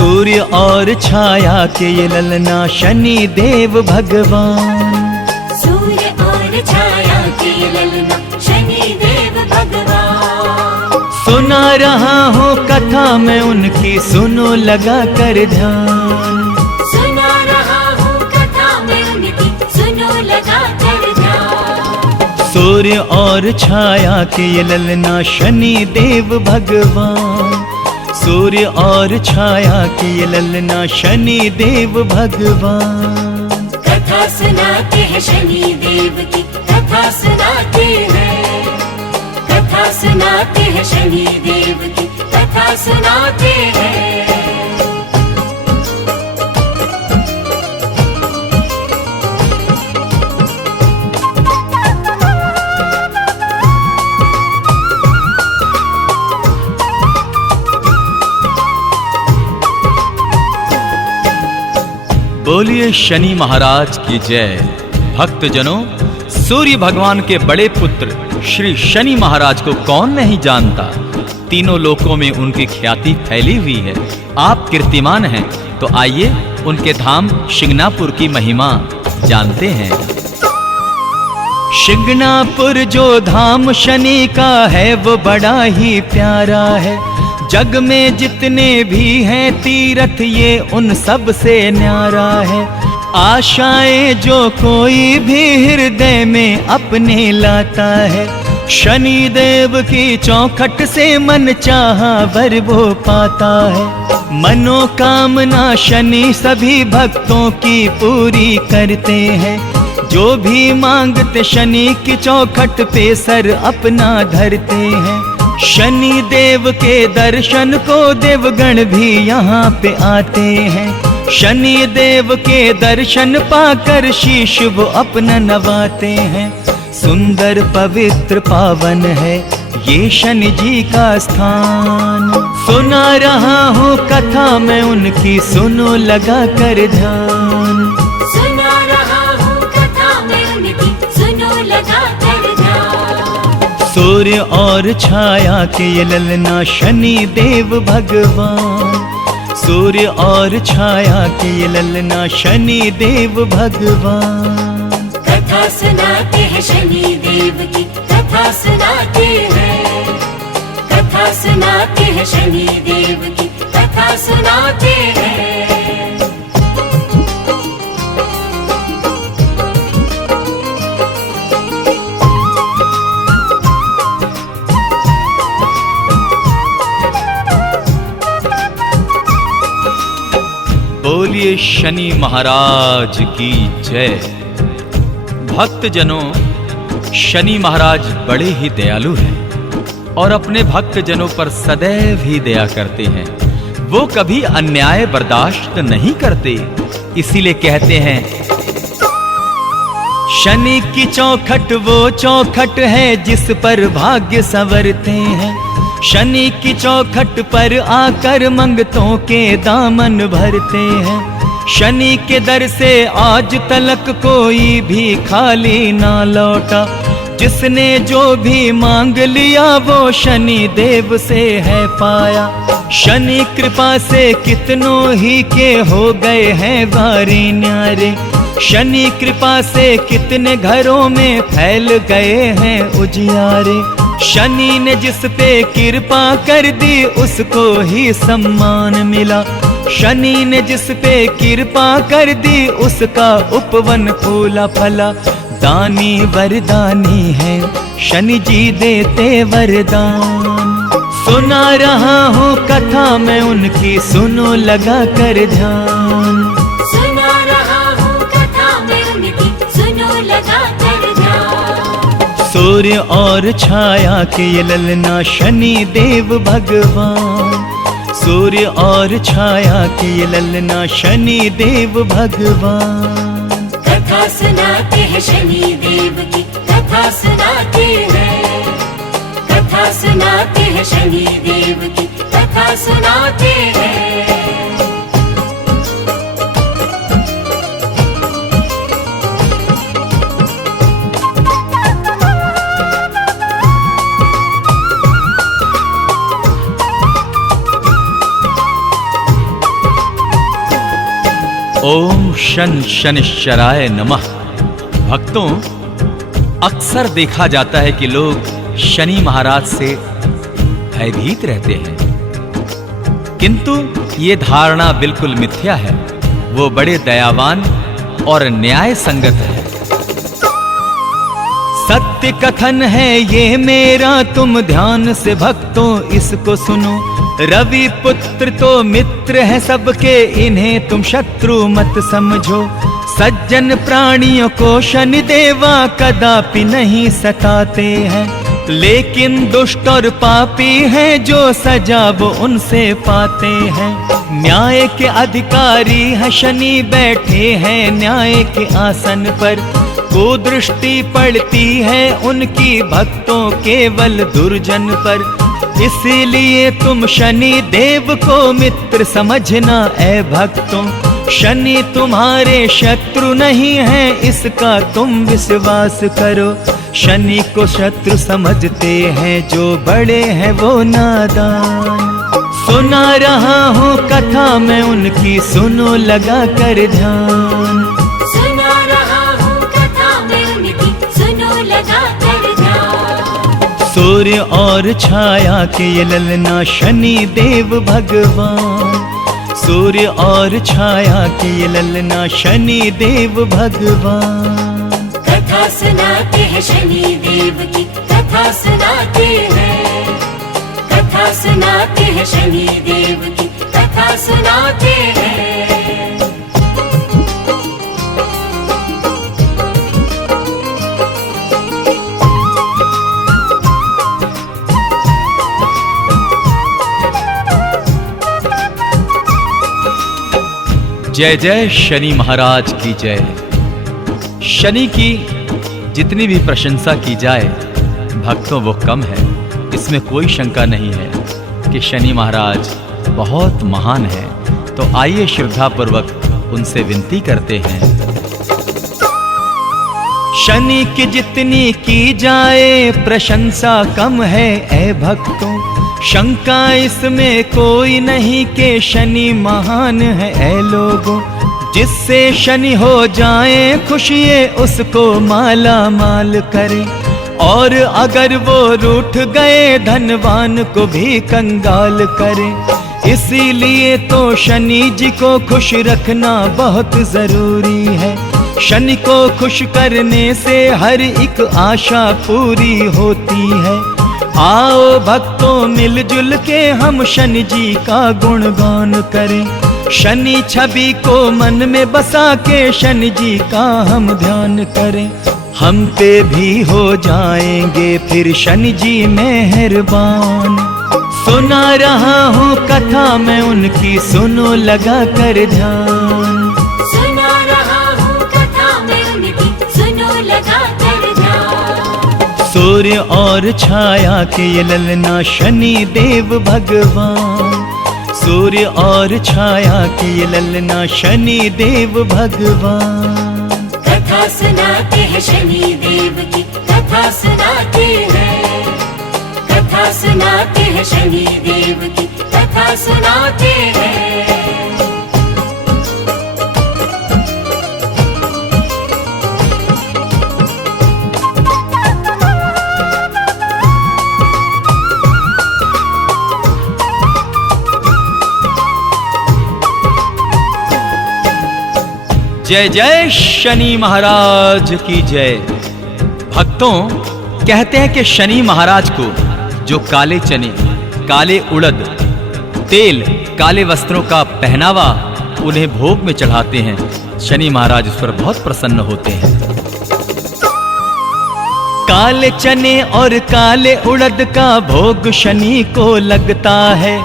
सूर्य और छाया के ये ललना शनि देव भगवान। सूर्य और छाया के ललना शनि देव भगवान। सुना रहा हूँ कथा मैं उनकी, सुनो लगा कर ध्यान। सुना रहा हूँ कथा मैं उनकी, सुनो लगा कर ध्यान। सूर्य और छाया के ये ललना शनि देव भगवान। सूर्य और छाया के ये ललना शनि देव भगवान। कथा सुनाते हैं शनि देव की, कथा सुनाते हैं। कथा सुनाते हैं शनि देव की, कथा सुनाते हैं। बोलिए शनि महाराज की जय। भक्तजनों, सूर्य भगवान के बड़े पुत्र श्री शनि महाराज को कौन नहीं जानता। तीनों लोकों में उनकी ख्याति फैली हुई है। आप कीर्तिमान हैं, तो आइए उनके धाम शिंगणापुर की महिमा जानते हैं। शिंगणापुर जो धाम शनि का है वो बड़ा ही प्यारा है। जग में जितने भी हैं तीर्थ ये उन सब से न्यारा है। आशाएं जो कोई भी हृदय में अपने लाता है, शनि देव की चौखट से मन चाहा वर वो पाता है। मनोकामना शनि सभी भक्तों की पूरी करते हैं। जो भी मांगते शनि की चौखट पे सर अपना धरते हैं। शनि देव के दर्शन को देवगण भी यहाँ पे आते हैं। शनि देव के दर्शन पाकर शीश वो अपना नवाते हैं। सुंदर पवित्र पावन है ये शनि जी का स्थान। सुना रहा हूँ कथा मैं उनकी, सुनो लगा कर ध्यान। सुना रहा हूँ कथा मैं उनकी, सुनो लगा कर ध्यान। सूर्य और छाया के ये ललना शनि देव भगवान। सूर्य और छाया के ये ललना शनि देव भगवान। कथा सुनाते हैं शनि देव की, कथा सुनाते हैं। कथा सुनाते हैं शनि देव की, कथा सुनाते हैं। बोलिए शनि महाराज की जय। भक्तजनों, शनि महाराज बड़े ही दयालु हैं और अपने भक्तजनों पर सदैव ही दया करते हैं। वो कभी अन्याय बर्दाश्त नहीं करते। इसीलिए कहते हैं, शनि की चौखट वो चौखट है जिस पर भाग्य संवरते हैं। शनि की चौखट पर आकर मंगतों के दामन भरते हैं। शनि के दर से आज तलक कोई भी खाली ना लौटा। जिसने जो भी मांग लिया वो शनि देव से है पाया। शनि कृपा से कितनों ही के हो गए हैं वारे न्यारे। शनि कृपा से कितने घरों में फैल गए हैं उजियारे। शनि ने जिस पे कृपा कर दी उसको ही सम्मान मिला। शनि ने जिस पे कृपा कर दी उसका उपवन फूला फला। दानी वरदानी है शनि जी देते वरदान। सुना रहा हूँ कथा मैं उनकी, सुनो लगा कर ध्यान। सुना रहा हूँ कथा मैं उनकी, सुनो लगा कर ध्यान। सूर्य और छाया के ये ललना शनि देव भगवान। सूर्य और छाया के ये ललना शनि देव भगवान। कथा सुनाते हैं शनि देव की, कथा सुनाते हैं। कथा सुनाते हैं शनि देव की, कथा सुनाते हैं। ओम शन शनिश्चराय नमः। भक्तों, अक्सर देखा जाता है कि लोग शनि महाराज से भयभीत रहते हैं, किंतु ये धारणा बिल्कुल मिथ्या है। वो बड़े दयावान और न्याय संगत है। सत्य कथन है ये मेरा, तुम ध्यान से भक्तों इसको सुनो। रवि पुत्र तो मित्र है सबके, इन्हें तुम शत्रु मत समझो। सज्जन प्राणियों को शनि देवा कदापि नहीं सताते हैं, लेकिन दुष्ट और पापी हैं जो सजा वो उनसे पाते हैं। न्याय के अधिकारी हैं शनि, बैठे हैं न्याय के आसन पर। कुदृष्टि पड़ती है उनकी भक्तों केवल दुर्जन पर। इसीलिए तुम शनि देव को मित्र समझना ऐ भक्तों। शनि तुम्हारे शत्रु नहीं है, इसका तुम विश्वास करो। शनि को शत्रु समझते हैं जो बड़े हैं वो नादान। सुना रहा हूँ कथा मैं उनकी, सुनो लगा कर ध्यान। सुना रहा हूँ कथा मैं उनकी, सुनो लगा कर ध्यान। सूर्य और छाया के ये ललना शनि देव भगवान। सूर्य और छाया के ये ललना शनि देव भगवान। कथा सुनाते हैं शनि देव की, कथा सुनाते हैं। कथा सुनाते हैं शनि देव की, कथा सुनाते हैं। जय जय शनि महाराज की जय। शनि की जितनी भी प्रशंसा की जाए भक्तों वो कम है। इसमें कोई शंका नहीं है कि शनि महाराज बहुत महान है। तो आइए श्रद्धा पूर्वक उनसे विनती करते हैं। शनि की जितनी की जाए प्रशंसा कम है ऐ भक्तों। शंका इसमें कोई नहीं कि शनि महान है ऐ लोगों। जिससे शनि हो जाए खुश ये उसको माला माल करे, और अगर वो रूठ गए धनवान को भी कंगाल करे। इसीलिए तो शनि जी को खुश रखना बहुत जरूरी है। शनि को खुश करने से हर एक आशा पूरी होती है। आओ भक्तों मिलजुल के हम शनि जी का गुणगान करें। शनि छवि को मन में बसा के शनि जी का हम ध्यान करें। हम पे भी हो जाएंगे फिर शनि जी मेहरबान। सुना रहा हूँ कथा मैं उनकी, सुनो लगा कर ध्यान। सुना रहा हूँ कथा मैं उनकी, सुनो लगा कर ध्यान। सूर्य और छाया के ये ललना शनि देव भगवान। सूर्य और छाया के ये ललना शनि देव भगवान। कथा सुनाते हैं शनि देव की, कथा सुनाते हैं। कथा सुनाते हैं शनि देव की, कथा सुनाते हैं। जय जय शनि महाराज की जय। भक्तों, कहते हैं कि शनि महाराज को जो काले चने, काले उड़द, तेल, काले वस्त्रों का पहनावा उन्हें भोग में चढ़ाते हैं, शनि महाराज उस पर बहुत प्रसन्न होते हैं। काले चने और काले उड़द का भोग शनि को लगता है।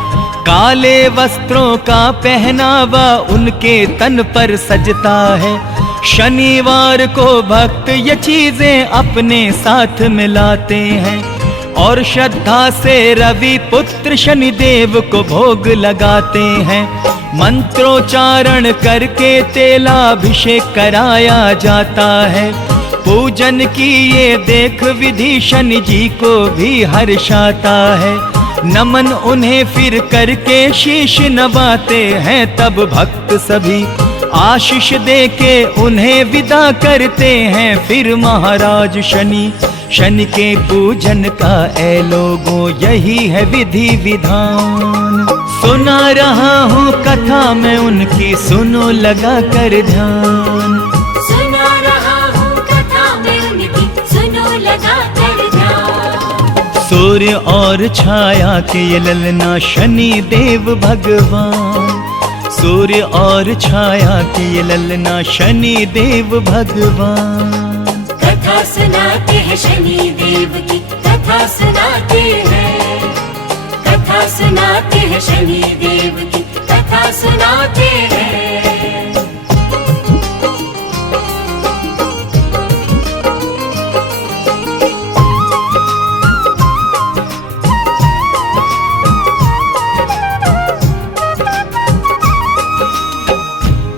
काले वस्त्रों का पहनावा उनके तन पर सजता है। शनिवार को भक्त ये चीजें अपने साथ मिलाते हैं, और श्रद्धा से रवि पुत्र शनिदेव को भोग लगाते हैं। मंत्रोच्चारण करके तेलाभिषेक कराया जाता है। पूजन की ये देख विधि शनि जी को भी हर्षाता है। नमन उन्हें फिर करके शीश नवाते हैं, तब भक्त सभी आशीष देके उन्हें विदा करते हैं फिर महाराज शनि। शनि के पूजन का ऐ लोगों यही है विधि विधान। सुना रहा हूँ कथा मैं उनकी, सुनो लगा कर ध्यान। सुना रहा हूँ कथा मैं उनकी, सुनो लगा कर ध्यान। सूर्य और छाया के ये ललना शनि देव भगवान। सूर्य और छाया के ये ललना शनि देव भगवान। कथा सुनाते हैं शनि देव की, कथा सुनाते हैं। कथा सुनाते हैं शनि देव की, कथा सुनाते हैं।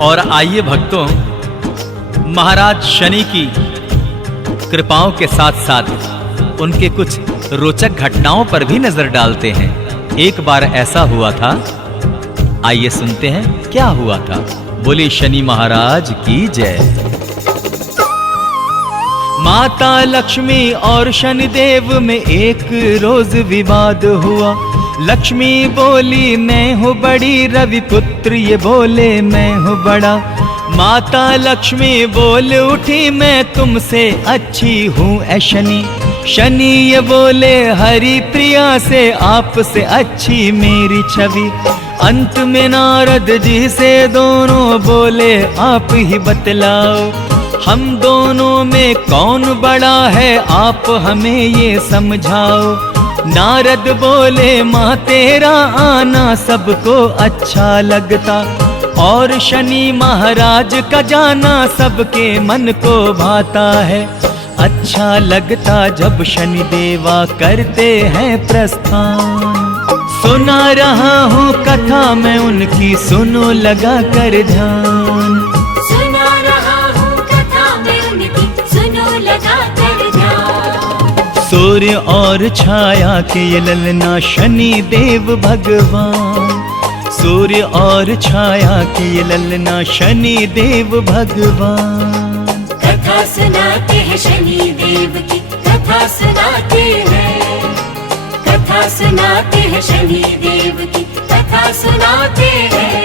और आइए भक्तों, महाराज शनि की कृपाओं के साथ साथ उनके कुछ रोचक घटनाओं पर भी नजर डालते हैं। एक बार ऐसा हुआ था, आइए सुनते हैं क्या हुआ था। बोले शनि महाराज की जय। माता लक्ष्मी और शनिदेव में एक रोज विवाद हुआ। लक्ष्मी बोली मैं हूँ बड़ी, रवि पुत्र ये बोले मैं हूँ बड़ा। माता लक्ष्मी बोल उठी मैं तुमसे अच्छी हूँ ऐ शनि। शनि ये बोले हरि प्रिया से आपसे अच्छी मेरी छवि। अंत में नारद जी से दोनों बोले आप ही बतलाओ, हम दोनों में कौन बड़ा है आप हमें ये समझाओ। नारद बोले माँ तेरा आना सबको अच्छा लगता, और शनि महाराज का जाना सबके मन को भाता है। अच्छा लगता जब शनि देवा करते हैं प्रस्थान। सुना रहा हूँ कथा मैं उनकी, सुनो लगा कर ध्यान। सुना रहा हूँ कथा मैं उनकी, सुनो लगा कर ध्यान। सूर्य और छाया के ये ललना शनि देव भगवान। सूर्य और छाया के ये ललना शनि देव भगवान। कथा सुनाते हैं शनि देव की, कथा सुनाते हैं। कथा सुनाते हैं शनि देव की, कथा सुनाते हैं।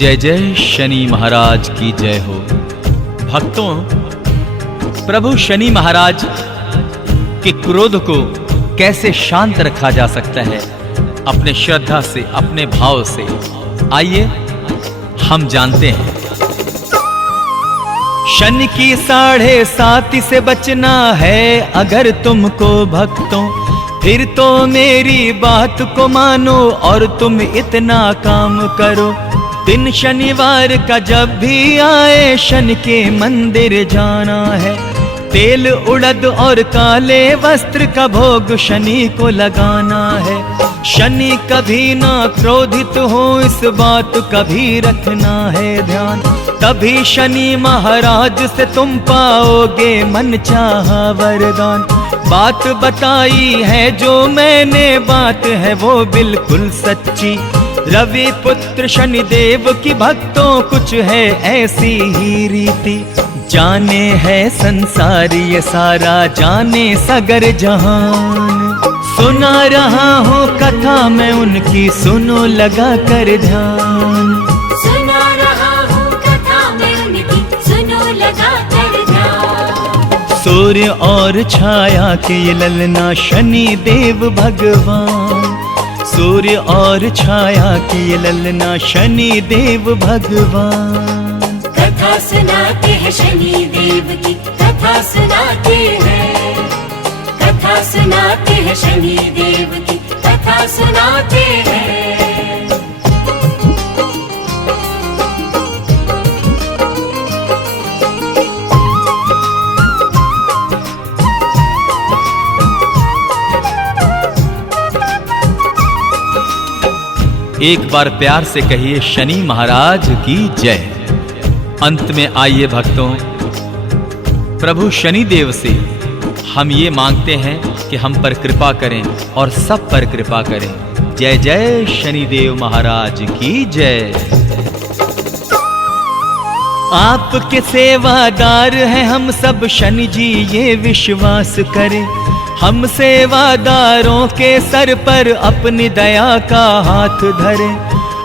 जय जय शनि महाराज की जय हो। भक्तों, प्रभु शनि महाराज के क्रोध को कैसे शांत रखा जा सकता है? अपने श्रद्धा से, अपने भाव से। आइए हम जानते हैं। शनि की 7.5 से बचना है अगर तुमको भक्तों, फिर तो मेरी बात को मानो और तुम इतना काम करो। दिन शनिवार का जब भी आए शनि के मंदिर जाना है। तेल उड़द और काले वस्त्र का भोग शनि को लगाना है। शनि कभी ना क्रोधित हो इस बात का भी रखना है ध्यान। तभी शनि महाराज से तुम पाओगे मन चाहा वरदान। बात बताई है जो मैंने, बात है वो बिल्कुल सच्ची। रवि पुत्र शनिदेव की भक्तों कुछ है ऐसी ही रीति। जाने है संसार ये सारा, जाने सगर जहान। सुना रहा हूँ कथा मैं उनकी, सुनो लगा कर ध्यान। सुना रहा हूँ कथा मैं उनकी, सुनो लगा कर ध्यान। सूर्य और छाया के ये ललना शनि देव भगवान। सूर्य और छाया के ये ललना शनि देव भगवान। कथा सुनाते हैं शनि देव की, कथा सुनाते हैं। कथा सुनाते हैं शनि देव की, कथा सुनाते हैं। एक बार प्यार से कहिए शनि महाराज की जय। अंत में आइए भक्तों, प्रभु शनि देव से हम ये मांगते हैं कि हम पर कृपा करें और सब पर कृपा करें। जय जय शनिदेव महाराज की जय। आपके सेवादार हैं हम सब शनि जी, ये विश्वास करें। हम सेवादारों के सर पर अपनी दया का हाथ धरें।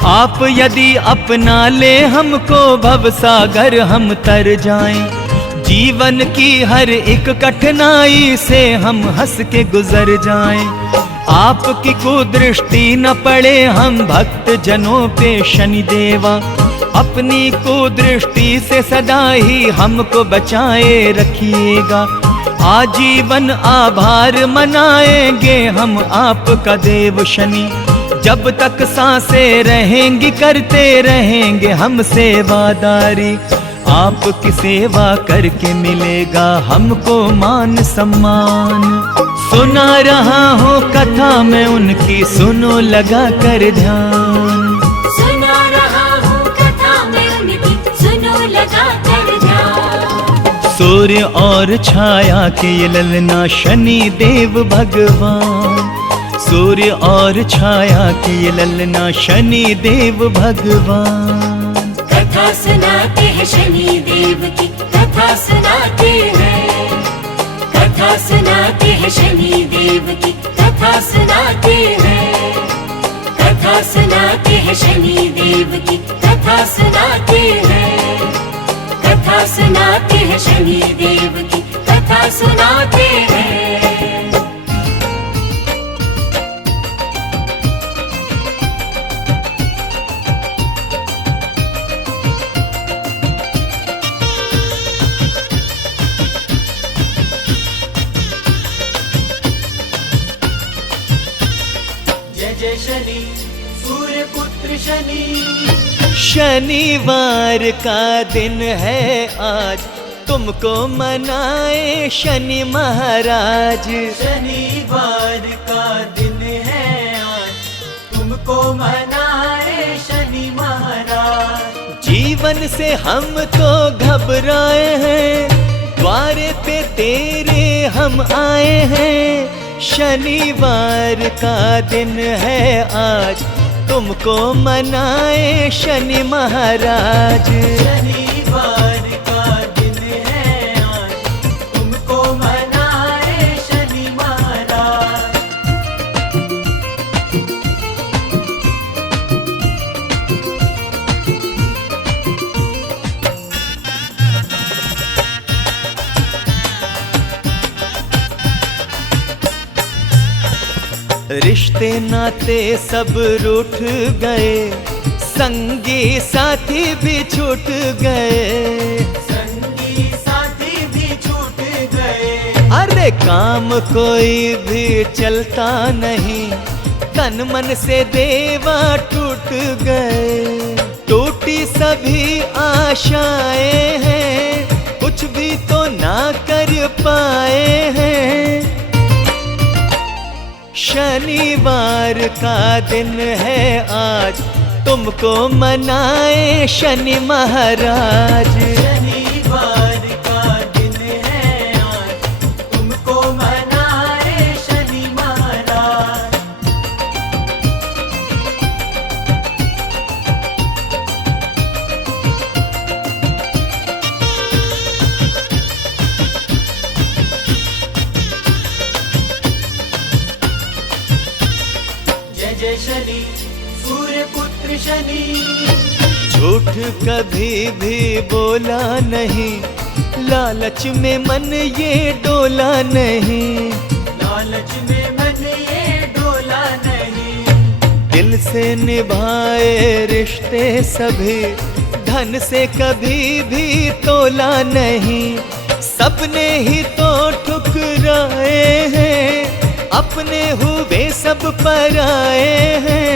आप यदि अपना ले हमको भवसागर हम तर जाएं। जीवन की हर एक कठिनाई से हम हंस के गुजर जाएं। आपकी कुदृष्टि न पड़े हम भक्त जनों पे शनि देवा। अपनी कुदृष्टि से सदा ही हमको बचाए रखिएगा। आजीवन आभार मनाएंगे हम आपका देव शनि। जब तक सांसें रहेंगी करते रहेंगे हम सेवादारी। आपकी सेवा करके मिलेगा हमको मान सम्मान। सुना रहा हूँ कथा में उनकी, सुनो लगा कर ध्यान। सुना रहा हूँ कथा में उनकी, सुनो लगा कर ध्यान। सूर्य और छाया के ये ललना शनि देव भगवान। सूर्य और छाया के ये ललना शनि देव भगवान। कथा सुनाते हैं शनि देव की, कथा सुनाते हैं। कथा सुनाते हैं शनि देव की, कथा सुनाते हैं। कथा सुनाते हैं शनि देव की, कथा सुनाते हैं। कथा सुनाते हैं शनि देव की, कथा सुनाते हैं। जय शनि सूर्य पुत्र शनि। शनिवार का दिन है आज, तुमको मनाए शनि महाराज। शनिवार का दिन है आज, तुमको मनाए शनि महाराज। जीवन से हम तो घबराए हैं, द्वारे पे तेरे हम आए हैं। शनिवार का दिन है आज, तुमको मनाए शनि महाराज। शनिवार का दिन है आज, तुमको मनाए शनि महाराज। रिश्ते नाते सब रूठ गए, संगी साथी भी छूट गए। संगी साथी भी छूट गए। अरे काम कोई भी चलता नहीं, तन मन से देवा टूट गए। टूटी सभी आशाएं हैं, कुछ भी तो ना कर पाए हैं। शनिवार का दिन है आज, तुमको मनाए शनि महाराज। शनिवार का दिन है आज, तुमको मनाए शनि महाराज। जय शनि सूर्य पुत्र शनि। झूठ कभी भी बोला नहीं, लालच में मन ये डोला नहीं। लालच में मन ये डोला नहीं। दिल से निभाए रिश्ते सभी, धन से कभी भी तोला नहीं। सपने ही तो ठुकराए हैं, अपने हुए सब पराए हैं।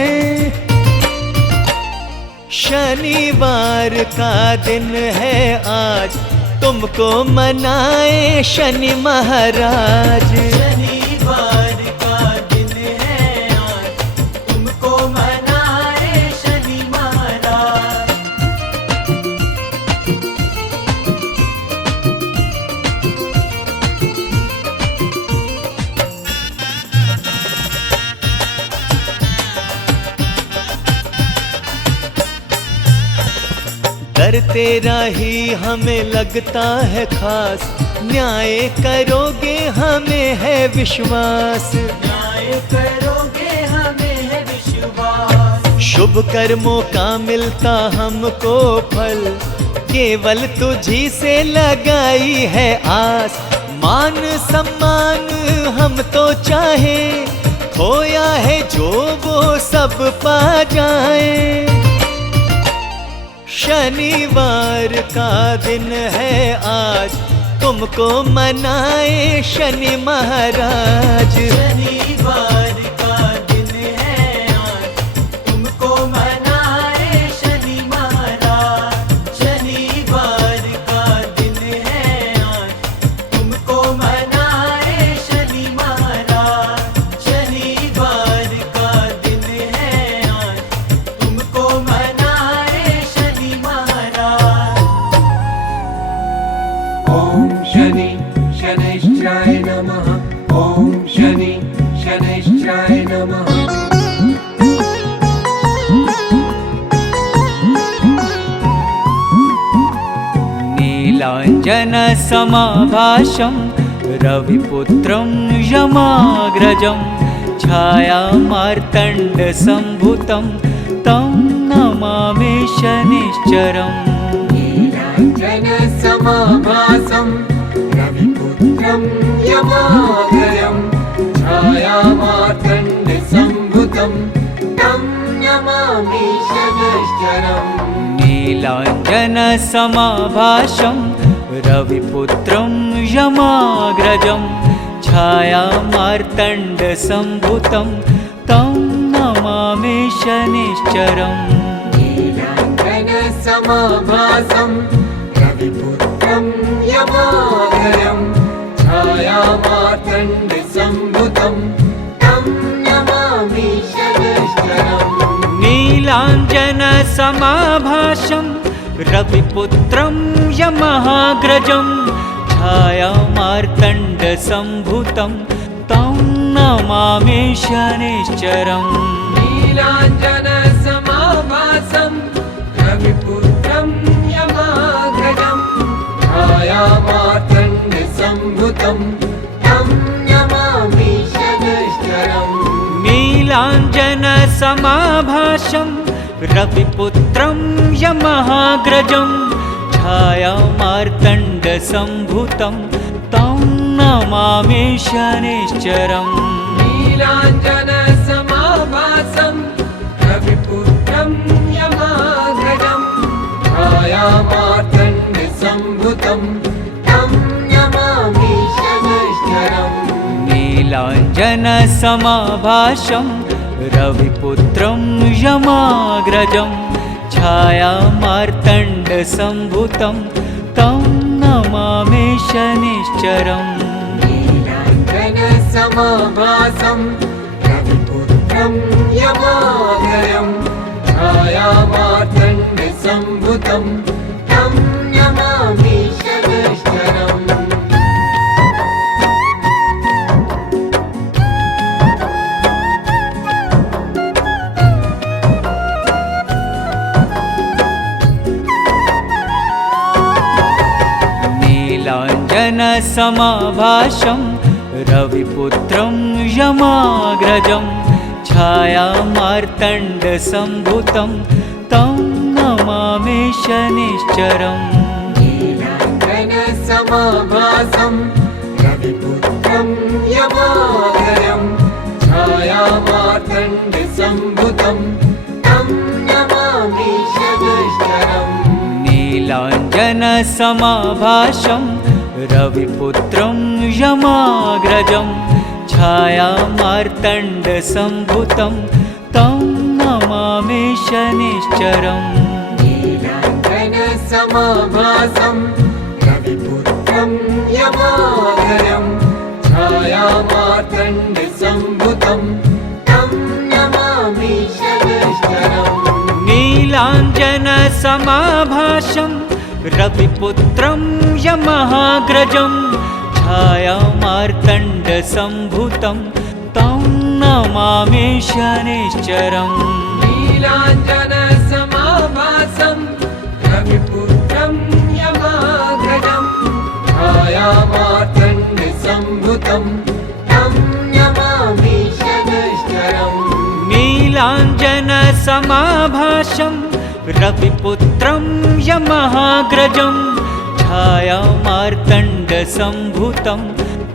शनिवार का दिन है आज, तुमको मनाए शनि महाराज। शनिवार का दिन है आज, तुमको मनाए दर तेरा ही हमें लगता है खास, न्याय करोगे हमें है विश्वास। न्याय करोगे हमें है विश्वास। शुभ कर्मों का मिलता हमको फल, केवल तुझी से लगाई है आस। मान सम्मान हम तो चाहे, खोया है जो वो सब पा जाए। शनिवार का दिन है आज, तुमको मनाए शनि महाराज। शनिवार का दिन है आज, तुमको मनाए शनि महाराज। शनिवार का दिन है आज, तुमको मनाए शनि महाराज। शनिवार का दिन है आज, तुमको मनाए शनि महाराज। ओम शनि शनैश्चराय नमः। ओम शनि शनैश्चराय नमः। नीलाञ्जन समाभाषं रविपुत्रं यमाग्रजं, छायामार्तण्ड संभुतं तं नमामि शनिश्चरम्। नीलाञ्जन समाभासं रविपुत्रं यमाग्रजं, छायामार्तण्ड संभुतं तं नमामि शनिश्चरम्। नीलाञ्जन समाभाषं रविपुत्रं यमाग्रजं, छायामार्तण्ड संभुतं तं नमामि शनिश्चरम्। नीलाञ्जन समाभासं रविपुत्रं यमाग्रजं, छायामार्तण्ड संभुतं तं नमामि शनिश्चरम्। नीलाञ्जन समाभाषं रविपुत्रं यमाग्रजं, छायामार्तण्ड संभुतं तं नमामि शनिश्चरम्। नीलाञ्जन समाभासं रविपुत्रं यमाग्रजं, छायामार्तण्ड संभुतं तं नमामि शनिश्चरम्। नीलाञ्जन समाभाषं रविपुत्रं यमाग्रजं, छायामार्तण्ड संभुतं तं नमामि शनिश्चरम्। नीलाञ्जन समाभासं रविपुत्रं यमाग्रजं, छायामार्तण्ड संभुतं तं नमामि शनिश्चरम्। नीलाञ्जन समाभाषं रविपुत्रं यमाग्रजं, छायामार्तण्ड संभुतं तं नमामि शनिश्चरम्। नीलाञ्जन समाभासं रविपुत्रं यमाग्रजं, छायामार्तण्ड संभुतं तं नमामि शनिश्चरम्। नीलाञ्जन समाभाषं रविपुत्रं यमाग्रजं, छायामार्तण्ड संभुतं तं नमामि शनिश्चरम्। नीलाञ्जन समाभासं रविपुत्रं यमाग्रजं, छायामार्तण्ड संभुतं तं नमामि शनिश्चरम्। नीलाञ्जन समाभाषं रविपुत्रं यमाग्रजं, छायामार्तण्ड संभुतं तं नमामि शनिश्चरम्। नीलाञ्जन समाभासं रविपुत्रं यमाग्रजं, छायामार्तण्ड संभुतं तं नमामि शनिश्चरम्। नीलाञ्जन समाभाषं रविपुत्रं यमाग्रजं, छायामार्तण्ड संभुतं तं नमामि शनिश्चरम्। नीलाञ्जन समाभासं रविपुत्रं नीलाञ्जनसमाभासं रविपुत्रं यमहाग्रजं छायामार्तण्डसम्भुतं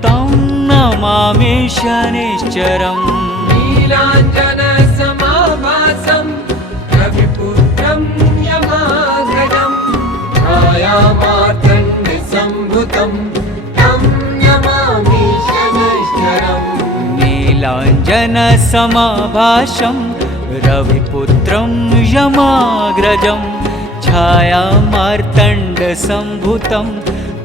तं नमामि शनैश्चरम् नीलाञ्जनसमाभासं रविपुत्रं यमाग्रजं छायामार्तण्डसम्भुतं तं नमामि शनैश्चरम् नीलाञ्जनसमाभासं रविपुत्रं यमाग्रजं छायामार्तण्डसम्भुतं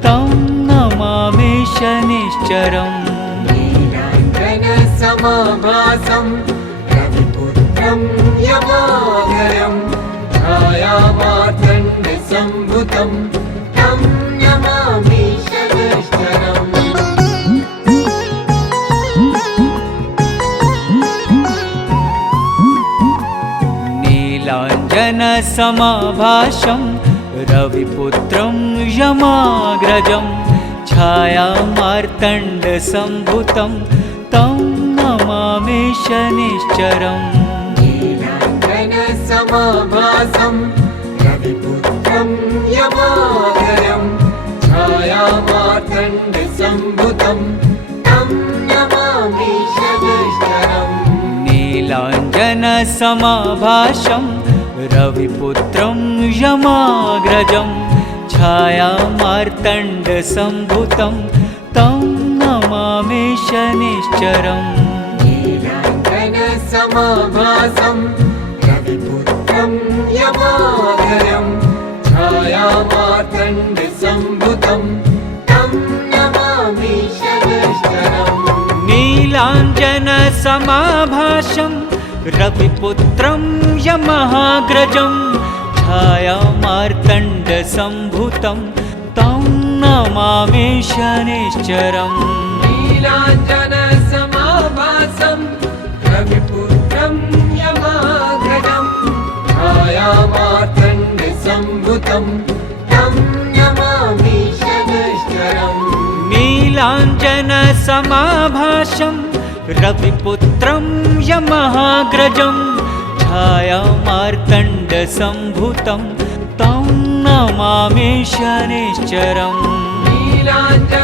तं नमामि शनैश्चरम् नीलाञ्जनसमाभासं रविपुत्रं यमाग्रजं छायामार्तण्डसम्भुतं तं नमामि शनैश्चरम् नीलाञ्जनसमाभासं रविपुत्रं यमाग्रजं छायामार्तण्डसम्भुतं तं नमामि शनैश्चरम् नीलाञ्जनसमाभासं रविपुत्रं यमाग्रजं छायामार्तण्डसम्भुतं तं नमामि शनैश्चरम् नीलाञ्जनसमाभासं रविपुत्रं यमाग्रजं छायामार्तण्डसम्भुतं तं नमामि शनैश्चरम् नीलाञ्जनसमाभासं रविपुत्रं यमाग्रजं छायामार्तण्डसम्भुतं तं नमामि शनैश्चरम् नीलाञ्जनसमाभासं रविपुत्रं यमहाग्रजं छायामार्तण्डसम्भुतं तं नमामि शनैश्चरम् नीलाञ्जनसमाभासं रविपुत्रं यमाग्रजं छायामार्तण्डसम्भुतं तं नमामि शनैश्चरम् नीलाञ्जनसमाभासं रविपुत्रं यमहाग्रजं छायामार्तण्डसम्भुतं तं नमामि शनैश्चरम् नीलाञ्जनसमाभासं